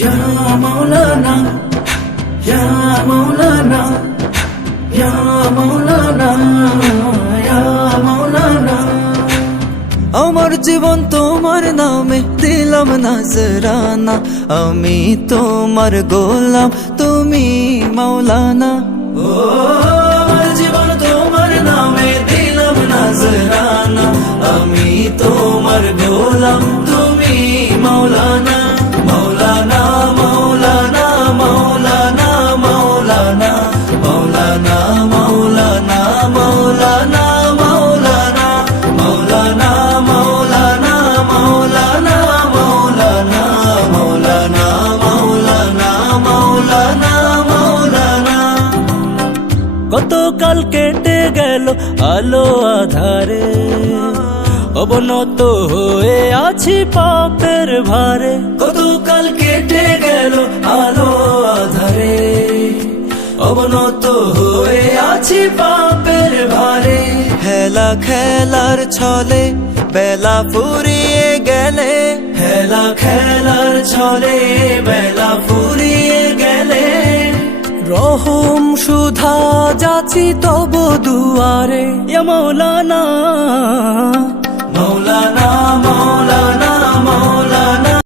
Ya Maulana, Ya Maulana, Ya Maulana, Ya Maulana। আমার জীবন তোমার নামে দিলাম নজরানা, আমি তোমার গোলাম তুমি মাওলানা। ও আমার জীবন তোমার নামে দিলাম নজরানা, আমি তোমার গোলাম তুমি মাওলানা। মাওলানা মাওলানা মাওলানা মাওলানা মাওলানা মাওলানা মাওলানা মাওলানা মাওলানা মাওলানা মাওলানা মাওলানা মাওলানা মাওলানা মাওলানা মাওলানা। গতকাল কেটে গেল আলো আধারে, অবনত হয়ে আছি পাপের ভারে। গতকাল কেটে গেল আলো আধারে, অবনত হয়ে আছি পাপের ভারে। হেলা খেলার ছলে বেলা ফুরিয়ে গেলে, হেলা খেলার ছলে বেলা ফুরিয়ে গেলে। রহম সুধা যাচ্ছি তব দুয়ারে, ইয়া মাওলানা মাওলানা মাওলানা